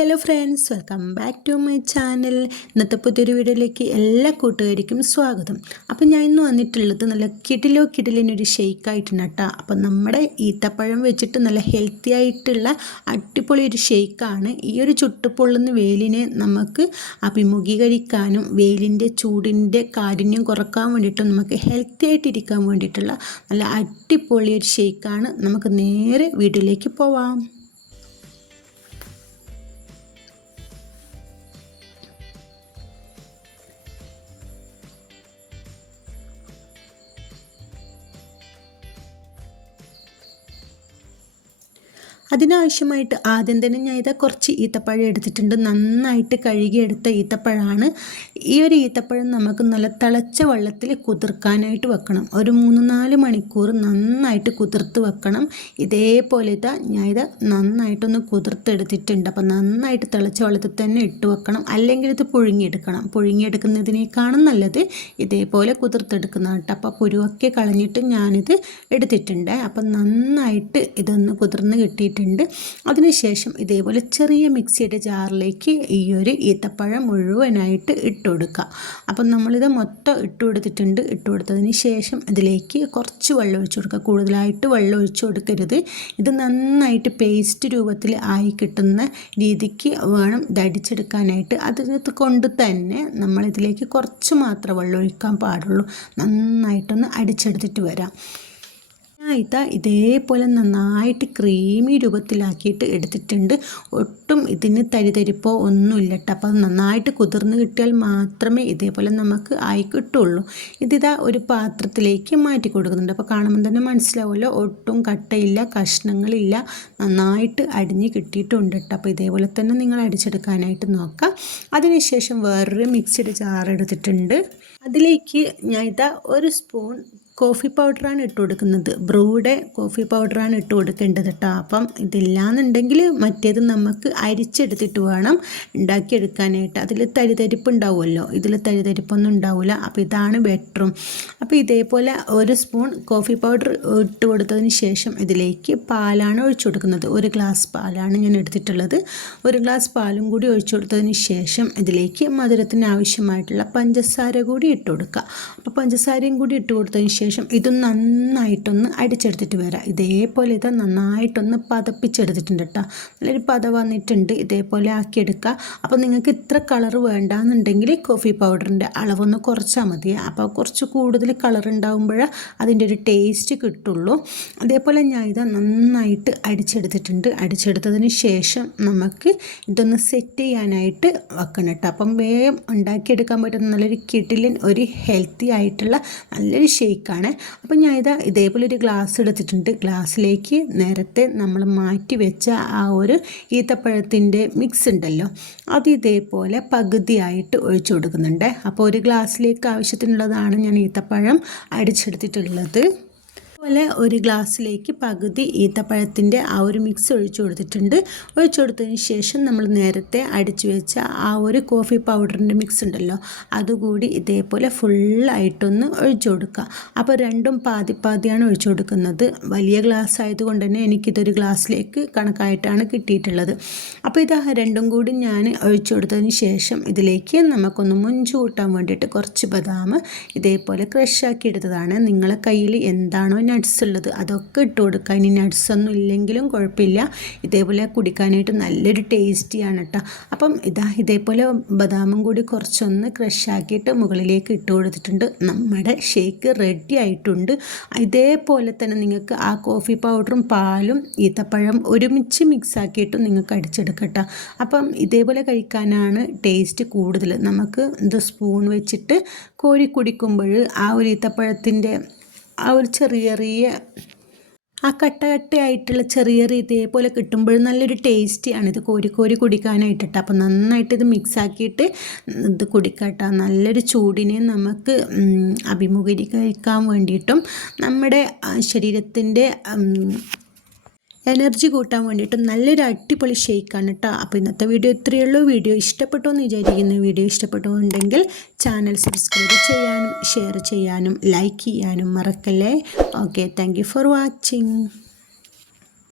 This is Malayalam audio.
Hello friends, welcome back to my channel. ഇന്നത്തെ പുതിയൊരു വീഡിയോയിലേക്ക് എല്ലാ കൂട്ടുകാർക്കും സ്വാഗതം. അപ്പം ഞാൻ ഇന്ന് വന്നിട്ടുള്ളത് നല്ല കിടിലിനൊരു ഷെയ്ക്കായിട്ടാണ് കേട്ടോ. അപ്പം നമ്മുടെ ഈത്തപ്പഴം വെച്ചിട്ട് നല്ല ഹെൽത്തി ആയിട്ടുള്ള അടിപൊളി ഒരു ഷെയ്ക്കാണ്. ഈ ഒരു ചുട്ടുപൊള്ളുന്ന വെയിലിനെ നമുക്ക് അഭിമുഖീകരിക്കാനും വെയിലിൻ്റെ ചൂടിൻ്റെ കാഠിന്യം കുറക്കാൻ വേണ്ടിയിട്ടും നമുക്ക് ഹെൽത്തി ആയിട്ടിരിക്കാൻ വേണ്ടിയിട്ടുള്ള നല്ല അടിപൊളി ഒരു ഷെയ്ക്കാണ്. നമുക്ക് നേരെ വീഡിയോയിലേക്ക് പോവാം. അതിനാവശ്യമായിട്ട് ആദ്യം തന്നെ ഞാൻ കുറച്ച് ഈത്തപ്പഴം എടുത്തിട്ടുണ്ട്. നന്നായിട്ട് കഴുകിയെടുത്ത ഈത്തപ്പഴമാണ്. ഈ ഒരു ഈത്തപ്പഴം നമുക്ക് നല്ല തിളച്ച വെള്ളത്തിൽ കുതിർക്കാനായിട്ട് വെക്കണം. ഒരു 3-4 മണിക്കൂർ നന്നായിട്ട് കുതിർത്ത് വെക്കണം. ഇതേപോലെ ഞാൻ നന്നായിട്ടൊന്ന് കുതിർത്തെടുത്തിട്ടുണ്ട്. അപ്പം നന്നായിട്ട് തിളച്ച വെള്ളത്തിൽ തന്നെ ഇട്ട് വെക്കണം, അല്ലെങ്കിൽ ഇത് പുഴുങ്ങിയെടുക്കണം. പുഴുങ്ങിയെടുക്കുന്നതിനേക്കാളും നല്ലത് ഇതേപോലെ കുതിർത്തെടുക്കുന്ന കേട്ടോ. അപ്പോൾ കുരുവൊക്കെ കളഞ്ഞിട്ട് ഞാനിത് എടുത്തിട്ടുണ്ട്. അപ്പം നന്നായിട്ട് ഇതൊന്ന് കുതിർന്ന് കിട്ടിയിട്ട് അതിനുശേഷം ഇതേപോലെ ചെറിയ മിക്സിയുടെ ജാറിലേക്ക് ഈ ഒരു ഈത്തപ്പഴം മുഴുവനായിട്ട് ഇട്ട് കൊടുക്കുക. അപ്പം നമ്മളിത് മൊത്തം ഇട്ട് കൊടുത്തിട്ടുണ്ട്. ഇട്ട് കൊടുത്തതിന് ശേഷം ഇതിലേക്ക് കുറച്ച് വെള്ളം ഒഴിച്ചു കൊടുക്കുക. കൂടുതലായിട്ട് വെള്ളം ഒഴിച്ചു കൊടുക്കരുത്. ഇത് നന്നായിട്ട് പേസ്റ്റ് രൂപത്തിൽ ആയി കിട്ടുന്ന രീതിക്ക് വേണം ഇത് അടിച്ചെടുക്കാനായിട്ട്. അതിനകത്ത് കൊണ്ട് തന്നെ നമ്മളിതിലേക്ക് കുറച്ച് മാത്രം വെള്ളം ഒഴിക്കാൻ പാടുള്ളൂ. നന്നായിട്ടൊന്ന് അടിച്ചെടുത്തിട്ട് വരാം. ഇതേപോലെ നന്നായിട്ട് ക്രീമി രൂപത്തിലാക്കിയിട്ട് എടുത്തിട്ടുണ്ട്. ഒട്ടും ഇതിന് തരിതരിപ്പോ ഒന്നുമില്ല കേട്ടോ. അപ്പോൾ നന്നായിട്ട് കുതിർന്ന് കിട്ടിയാൽ മാത്രമേ ഇതേപോലെ നമുക്ക് ആയി കിട്ടുള്ളൂ. ഒരു പാത്രത്തിലേക്ക് മാറ്റി കൊടുക്കുന്നുണ്ട്. അപ്പോൾ കാണുമ്പോൾ തന്നെ മനസ്സിലാവുമല്ലോ, ഒട്ടും കട്ടയില്ല, കഷ്ണങ്ങളില്ല, നന്നായിട്ട് അടിഞ്ഞ് കിട്ടിയിട്ടുണ്ട് കേട്ടോ. അപ്പോൾ ഇതേപോലെ തന്നെ നിങ്ങൾ അടിച്ചെടുക്കാനായിട്ട് നോക്കാം. അതിനുശേഷം വേറൊരു മിക്സിയുടെ ജാർ എടുത്തിട്ടുണ്ട്. അതിലേക്ക് ഞാൻ ഒരു സ്പൂൺ കോഫി പൗഡറാണ് ഇട്ട് കൊടുക്കുന്നത്. ബ്രൂയുടെ കോഫി പൗഡറാണ് ഇട്ട് കൊടുക്കേണ്ടത് കേട്ടോ. അപ്പം ഇതില്ലാന്നുണ്ടെങ്കിൽ മറ്റേത് നമുക്ക് അരിച്ചെടുത്തിട്ട് വേണം ഉണ്ടാക്കിയെടുക്കാനായിട്ട്. അതിൽ തരിതരിപ്പ് ഉണ്ടാവുമല്ലോ, ഇതിൽ തരിതരിപ്പൊന്നും ഉണ്ടാവില്ല. അപ്പോൾ ഇതാണ് ബെറ്ററും. അപ്പോൾ ഇതേപോലെ ഒരു സ്പൂൺ കോഫി പൗഡർ ഇട്ട് കൊടുത്തതിന് ശേഷം ഇതിലേക്ക് പാലാണ് ഒഴിച്ചു കൊടുക്കുന്നത്. 1 ഗ്ലാസ് പാലാണ് ഞാൻ എടുത്തിട്ടുള്ളത്. 1 ഗ്ലാസ് പാലും കൂടി ഒഴിച്ചു കൊടുത്തതിന് ശേഷം ഇതിലേക്ക് മധുരത്തിന് ആവശ്യമായിട്ടുള്ള പഞ്ചസാര കൂടി ഇട്ട് കൊടുക്കുക. അപ്പോൾ പഞ്ചസാരയും കൂടി ഇട്ട് കൊടുത്തതിന് ശേഷം ഇത് നന്നായിട്ടൊന്ന് അടിച്ചെടുത്തിട്ട് വരാം. ഇതേപോലെ നന്നായിട്ടൊന്ന് പതപ്പിച്ചെടുത്തിട്ടുണ്ട് കേട്ടോ. നല്ലൊരു പത വന്നിട്ടുണ്ട്. ഇതേപോലെ ആക്കിയെടുക്കുക. അപ്പോൾ നിങ്ങൾക്ക് ഇത്ര കളർ വേണ്ടാന്നുണ്ടെങ്കിൽ കോഫി പൗഡറിൻ്റെ അളവൊന്ന് കുറച്ചാൽ മതി. അപ്പോൾ കുറച്ച് കൂടുതൽ കളർ ഉണ്ടാകുമ്പോഴേ അതിൻ്റെ ഒരു ടേസ്റ്റ് കിട്ടുള്ളൂ. അതേപോലെ ഞാൻ നന്നായിട്ട് അടിച്ചെടുത്തിട്ടുണ്ട്. അടിച്ചെടുത്തതിന് ശേഷം നമുക്ക് ഇതൊന്ന് സെറ്റ് ചെയ്യാനായിട്ട് വെക്കണം കേട്ടോ. അപ്പം വേഗം ഉണ്ടാക്കിയെടുക്കാൻ പറ്റുന്ന നല്ലൊരു കിടിലൻ ഒരു ഹെൽത്തി ആയിട്ടുള്ള നല്ലൊരു ഷേക്കാണ്. അപ്പം ഞാൻ ഇതേപോലെ ഒരു ഗ്ലാസ് എടുത്തിട്ടുണ്ട്. ഗ്ലാസ്സിലേക്ക് നേരത്തെ നമ്മൾ മാറ്റി വെച്ച ആ ഒരു ഈത്തപ്പഴത്തിൻ്റെ മിക്സ് ഉണ്ടല്ലോ, അത് ഇതേപോലെ പകുതിയായിട്ട് ഒഴിച്ചു കൊടുക്കുന്നുണ്ട്. അപ്പോൾ 1 ഗ്ലാസ്സിലേക്ക് ആവശ്യത്തിനുള്ളതാണ് ഞാൻ ഈത്തപ്പഴം അടിച്ചെടുത്തിട്ടുള്ളത്. അതുപോലെ 1 ഗ്ലാസ്സിലേക്ക് പകുതി ഈത്തപ്പഴത്തിൻ്റെ ആ ഒരു മിക്സ് ഒഴിച്ചു കൊടുത്തിട്ടുണ്ട്. ഒഴിച്ചു കൊടുത്തതിന് ശേഷം നമ്മൾ നേരത്തെ അടിച്ചു വെച്ച ആ ഒരു കോഫി പൗഡറിൻ്റെ മിക്സ് ഉണ്ടല്ലോ, അതുകൂടി ഇതേപോലെ ഫുള്ളായിട്ടൊന്ന് ഒഴിച്ചു കൊടുക്കുക. അപ്പോൾ രണ്ടും പാതിയാണ് ഒഴിച്ചു കൊടുക്കുന്നത്. വലിയ ഗ്ലാസ് ആയതുകൊണ്ട് തന്നെ എനിക്കിതൊരു ഗ്ലാസ്സിലേക്ക് കണക്കായിട്ടാണ് കിട്ടിയിട്ടുള്ളത്. അപ്പോൾ രണ്ടും കൂടി ഞാൻ ഒഴിച്ചു കൊടുത്തതിന് ശേഷം ഇതിലേക്ക് നമുക്കൊന്ന് മുഞ്ചു കൂട്ടാൻ വേണ്ടിയിട്ട് കുറച്ച് ബദാം ഇതേപോലെ ക്രഷാക്കി എടുത്തതാണ്. നിങ്ങളെ കയ്യിൽ എന്താണോ നട്ട്സ് ഉള്ളത് അതൊക്കെ ഇട്ട് കൊടുക്കുക. ഇനി നട്ട്സൊന്നും ഇല്ലെങ്കിലും കുഴപ്പമില്ല. ഇതേപോലെ കുടിക്കാനായിട്ട് നല്ലൊരു ടേസ്റ്റിയാണ് കേട്ടോ. അപ്പം ഇതേപോലെ ബദാമും കൂടി കുറച്ചൊന്ന് ക്രഷാക്കിയിട്ട് മുകളിലേക്ക് ഇട്ട് കൊടുത്തിട്ടുണ്ട്. നമ്മുടെ ഷേക്ക് റെഡി ആയിട്ടുണ്ട്. ഇതേപോലെ തന്നെ നിങ്ങൾക്ക് ആ കോഫി പൗഡറും പാലും ഈത്തപ്പഴം ഒരുമിച്ച് മിക്സ് ആക്കിയിട്ട് നിങ്ങൾക്ക് അടിച്ചെടുക്കട്ടോ. അപ്പം ഇതേപോലെ കഴിക്കാനാണ് ടേസ്റ്റ് കൂടുതൽ. നമുക്ക് ഇത് സ്പൂൺ വെച്ചിട്ട് കോരി കുടിക്കുമ്പോൾ ആ ഒരു ഈത്തപ്പഴത്തിൻ്റെ ആ ഒരു ചെറിയ ആ കട്ടയായിട്ടുള്ള ചെറിയ ഇതേപോലെ കിട്ടുമ്പോൾ നല്ലൊരു ടേസ്റ്റിയാണ്. ഇത് കോരി കുടിക്കാനായിട്ടിട്ട്. അപ്പോൾ നന്നായിട്ട് ഇത് മിക്സാക്കിയിട്ട് ഇത് കുടിക്കട്ടോ. നല്ലൊരു ചൂടിനെ നമുക്ക് അഭിമുഖീകരിക്കാൻ വേണ്ടിയിട്ടും നമ്മുടെ ശരീരത്തിൻ്റെ എനർജി കൂട്ടാൻ വേണ്ടിയിട്ടും നല്ലൊരു അടിപൊളി ഷേക്കാണ് കേട്ടോ. അപ്പോൾ ഇന്നത്തെ വീഡിയോ ഇത്രയേ ഉള്ളൂ. വീഡിയോ ഇഷ്ടപ്പെട്ടു എന്ന് വിചാരിക്കുന്നു. വീഡിയോ ഇഷ്ടപ്പെട്ടുണ്ടെങ്കിൽ ചാനൽ സബ്സ്ക്രൈബ് ചെയ്യാനും ഷെയർ ചെയ്യാനും ലൈക്ക് ചെയ്യാനും മറക്കല്ലേ. Okay, thank you for watching.